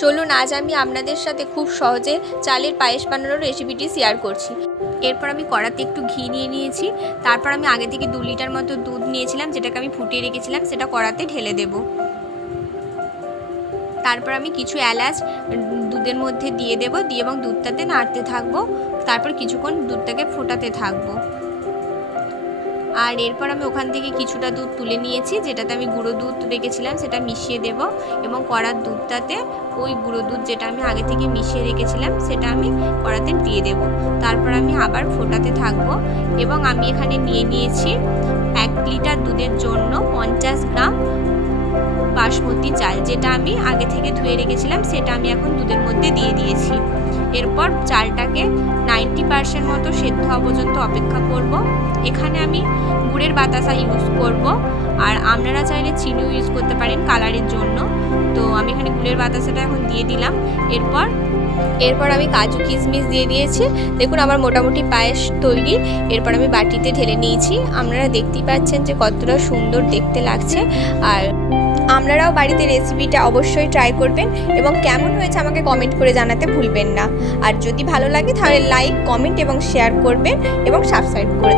চলুন আজ আমি আপনাদের সাথে খুব সহজে চালের পায়েস বানানোর রেসিপিটি শেয়ার করছি। এরপর আমি কড়াতে একটু ঘি নিয়ে নিয়েছি। তারপর আমি আগে থেকে 2 লিটার মতো দুধ নিয়েছিলাম, যেটাকে আমি ফুটিয়ে রেখেছিলাম, সেটা কড়াতে ঢেলে দেব। তারপর আমি কিছু এলাচ দুধের মধ্যে দিয়ে দেব, দিয়ে এবং দুধটাতে নাড়তে থাকবো। তারপর কিছুক্ষণ দুধটাকে ফোটাতে থাকবো। আর এরপর আমি ওখান থেকে কিছুটা দুধ তুলে নিয়েছি, যেটাতে আমি গুঁড়ো দুধ রেখেছিলাম সেটা মিশিয়ে দেব এবং কড়ার দুধটাতে ওই গুঁড়ো দুধ যেটা আমি আগে থেকে মিশিয়ে রেখেছিলাম সেটা আমি কড়াতে দিয়ে দেব। তারপর আমি আবার ফোটাতে থাকবো এবং আমি এখানে নিয়ে নিয়েছি 1 লিটার দুধের জন্য 50 গ্রাম বাসমতি চাল, যেটা আমি আগে থেকে ধুয়ে রেখেছিলাম, সেটা আমি এখন দুধের মধ্যে দিয়ে দিয়েছি। এরপর চালটাকে 90% মতো সেদ্ধ হওয়া পর্যন্ত অপেক্ষা করব। এখানে আমি গুড়ের বাতাসা ইউজ করব, আর আপনারা চাইলে চিনিও ইউজ করতে পারেন কালারের জন্য। তো আমি এখানে গুড়ের বাতাসাটা এখন দিয়ে দিলাম। এরপর আমি কাজু কিশমিশ দিয়ে দিয়েছি। দেখুন আমার মোটামুটি পায়েস তৈরি। এরপর আমি বাটিতে ঢেলে নিয়েছি। আপনারা দেখতেই পাচ্ছেন যে কতটা সুন্দর দেখতে লাগছে। আর আপনারাও বাড়িতে রেসিপিটা অবশ্যই ট্রাই করবেন এবং কেমন হয়েছে আমাকে কমেন্ট করে জানাতে ভুলবেন না। আর যদি ভালো লাগে তাহলে লাইক, কমেন্ট এবং শেয়ার করবেন এবং সাবস্ক্রাইব করে দেবেন।